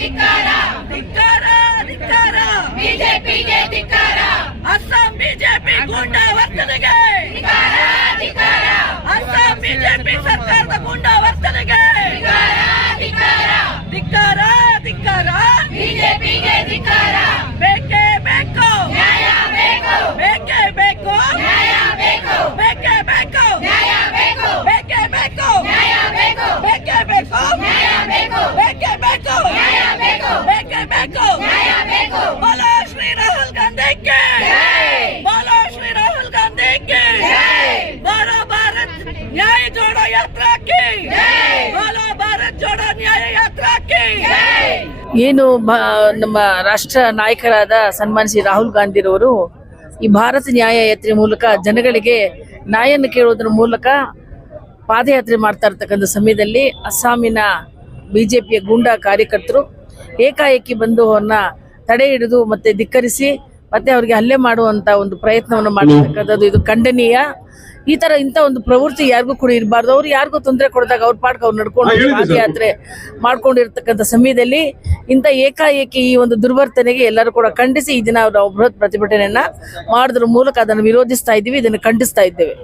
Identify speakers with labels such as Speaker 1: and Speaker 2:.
Speaker 1: ಧಿಕ್ಕಾರ. ಧಿಕ್ಕಾರ
Speaker 2: ಬಿಜೆಪಿಗೆ ಧಿಕ್ಕಾರ.
Speaker 1: ಅಸ್ಸಾಂ ಬಿಜೆಪಿ ಗೂಂಡಾ ವರ್ತನೆಗೆ.
Speaker 2: ಧಿಕ್ಕಾರ ಧಿಕ್ಕಾರ.
Speaker 1: ಅಸ್ಸಾಂ ಬಿಜೆಪಿ ಸರ್ಕಾರದ ಗೂಂಡಾ ವರ್ತನೆಗೆ.
Speaker 2: ಧಿಕ್ಕಾರ.
Speaker 1: ಧಿಕ್ಕಾರ ಧಿಕ್ಕಾರ.
Speaker 2: ಬಿಜೆಪಿಗೆ ಧಿಕ್ಕಾರ.
Speaker 1: जोड़ो यात्रा की
Speaker 2: जय।
Speaker 1: बोलो भारत जोड़ो न्याय यात्रा की
Speaker 2: ಜೈ
Speaker 3: ಏನು ಬ- ನಮ್ಮ ರಾಷ್ಟ್ರ ನಾಯಕರಾದ ಸನ್ಮಾನಿಸಿ ರಾಹುಲ್ ಗಾಂಧಿರವರು ಈ ಭಾರತ ನ್ಯಾಯ ಯಾತ್ರೆ ಮೂಲಕ ಜನಗಳಿಗೆ ನ್ಯಾಯವನ್ನು ಕೇಳುವುದರ ಮೂಲಕ ಪಾದಯಾತ್ರೆ ಮಾಡ್ತಾ ಇರ್ತಕ್ಕಂಥ ಸಮಯದಲ್ಲಿ ಅಸ್ಸಾಮಿನ ಬಿಜೆಪಿಯ ಗೂಂಡಾ ಕಾರ್ಯಕರ್ತರು ಏಕಾಏಕಿ ಬಂದು ಅವ್ರನ್ನ ತಡೆ ಹಿಡಿದು ಮತ್ತೆ ಧಿಕ್ಕರಿಸಿ ಮತ್ತೆ ಅವರಿಗೆ ಹಲ್ಲೆ ಮಾಡುವಂತ ಒಂದು ಪ್ರಯತ್ನವನ್ನು ಮಾಡಿರ್ತಕ್ಕಂಥದ್ದು ಇದು ಖಂಡನೀಯ ಈ ತರ ಇಂಥ ಒಂದು ಪ್ರವೃತ್ತಿ ಯಾರಿಗೂ ಕೂಡ ಇರಬಾರ್ದು. ಅವ್ರು ಯಾರಿಗೂ ತೊಂದರೆ ಕೊಡಿದಾಗ ಅವ್ರ ಪಾಡ್ಕ ಅವ್ರು ನಡ್ಕೊಂಡು ಪಾದಯಾತ್ರೆ ಮಾಡ್ಕೊಂಡಿರ್ತಕ್ಕಂಥ ಸಮಯದಲ್ಲಿ ಇಂಥ ಏಕಾಏಕಿ ಈ ಒಂದು ದುರ್ವರ್ತನೆಗೆ ಎಲ್ಲರೂ ಕೂಡ ಖಂಡಿಸಿ ಈ ದಿನ ನಾವು ಬೃಹತ್ ಪ್ರತಿಭಟನೆಯನ್ನ ಮಾಡೋದ್ರ ಮೂಲಕ ಅದನ್ನು ವಿರೋಧಿಸ್ತಾ ಇದ್ದೀವಿ ಇದನ್ನು ಖಂಡಿಸ್ತಾ ಇದ್ದೇವೆ.